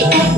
Thank you.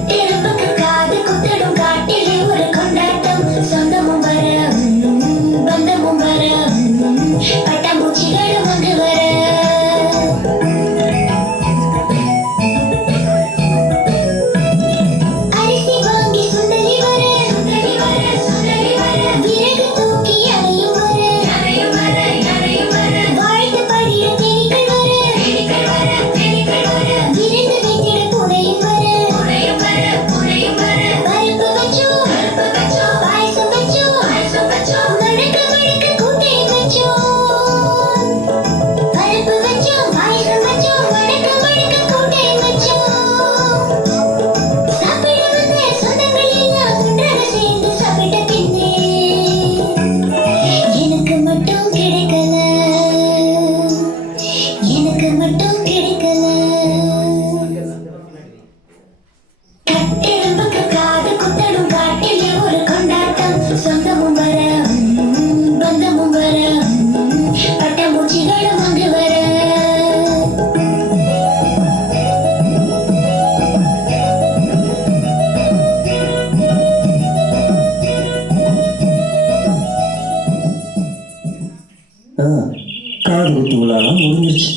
எல்லாம் முடிஞ்சிருச்சு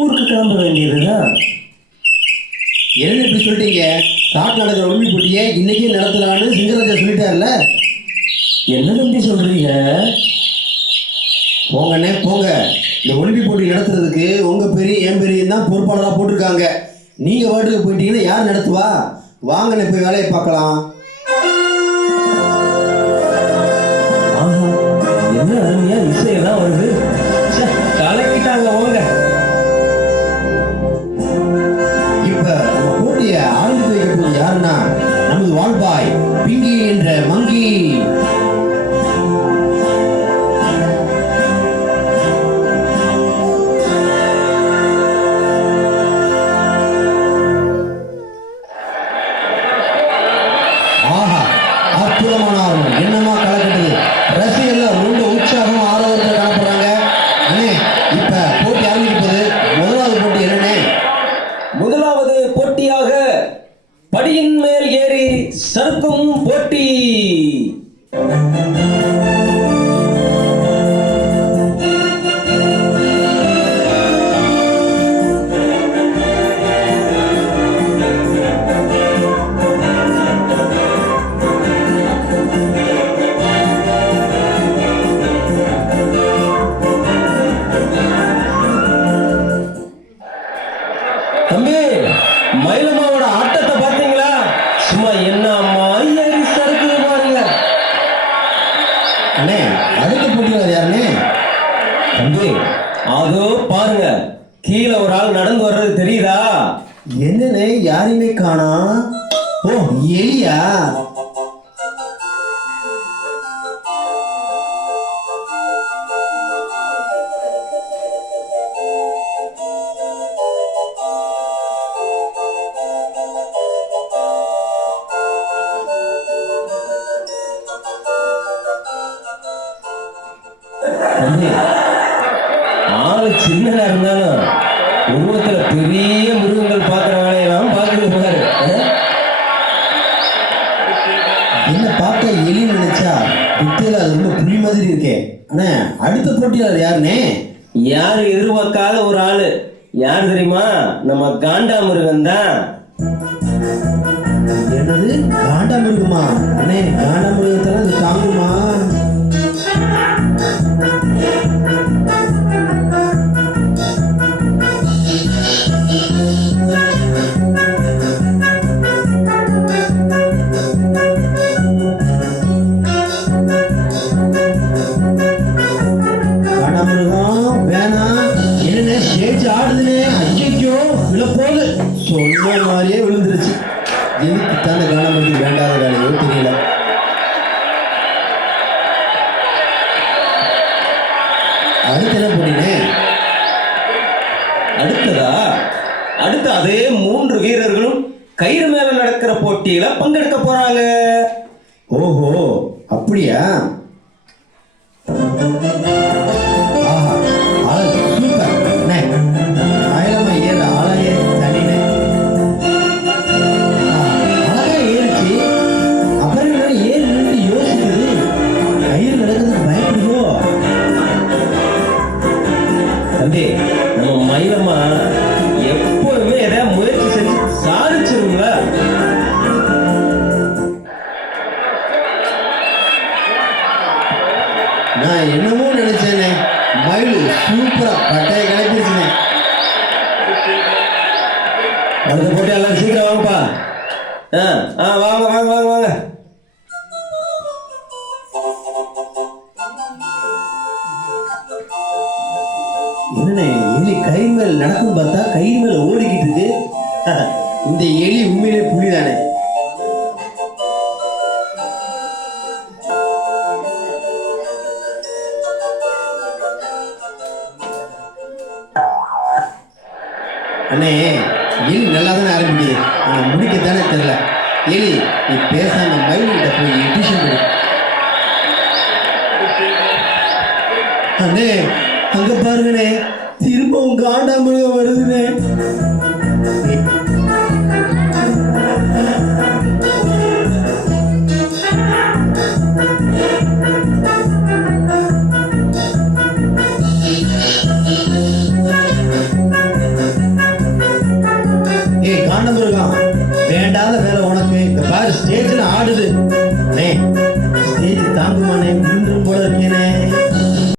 ஊருக்கு கிளம்ப வேண்டியதுதான். என்ன இப்படி சொல்லிட்டீங்க? காட்டு நடக்கிற உரிமை போட்டியை இன்னைக்கே நடத்தலான்னு சிங்கராஜா சொல்லிட்டார்ல? என்ன தம்பி சொல்றீங்க? போங்கண்ணே போங்க. இந்த ஒலிம்பிக் போட்டி நடத்துறதுக்கு உங்க பெரிய என் பெரிய தான் பொறுப்பாளராக போட்டிருக்காங்க. நீங்க வாட்டுக்கு போயிட்டீங்கன்னா யார் நடத்துவா? வாங்கண்ணே போய் வேலையை பார்க்கலாம். என்ன அருமையா இசையெல்லாம் வருது. Música தெரியுதா? என்னன்னு யாரையுமே காணா? ஓ எலியா? தம்பி ஆளு சின்னதா இருந்தாலும் உருவத்துல பெரிய மிருகங்கள் பார்க்குற வேலையெல்லாம் பார்க்குது பாரு ஆ? என்ன பார்க்க எலின்னு நினைச்சா வித்தையில அது ரொம்ப புலி மாதிரி இருக்கே. அண்ணே அடுத்த போட்டியாளர் யாருண்ணே யாரும் எதிர்பார்க்காத ஒரு ஆளு? யார் தெரியுமா? நம்ம காண்டா மிருகம் தான். என்னது? காண்டாமிருகமா அண்ணே காண்டாமிருகத்தெல்லாம் மாதிரியே விழுந்துருச்சு. எதுக்குத்தான தானே காண்டாமிருகம் வேண்டாத காலையோ தெரியல அடுத்து என்ன பண்ணினே? அடுத்ததா? அடுத்து அதே மூன்று வீரர்களும் கயிறு மேல நடக்கிற போட்டியில பங்கெடுக்க போறாங்க. ஓஹோ அப்படியா? வந்து நம்ம மயிலம்மா எப்போதுமே எதாவது முயற்சி செஞ்சு சாதிச்சிருங்களா நான் என்னமோ நினைச்சேனே மயில் சூப்பரா பட்டையை கிடைச்சிருச்சுனே அடுத்த போட்டி சீக்கிரம் வாங்கப்பா. ஆ ஆ வாங்க வாங்க வாங்க வாங்க. என்னண்ணே எலி கை மேல் நடக்கும் பார்த்தா கை மேல ஓடிக்கிட்டு இருக்கு. இந்த எலி உண்மையிலே புலிதானே. அண்ணே எலி நல்லா தானே ஆரம்பிக்குது. ஆனால் முடிக்கத்தானே தெரியல. எலி நீ பேசாம மயில்கிட்ட போய் டியூஷன் அண்ணே அங்க பாருங்களே திரும்பவும் காண்டாமிருகம் வருதுன்னு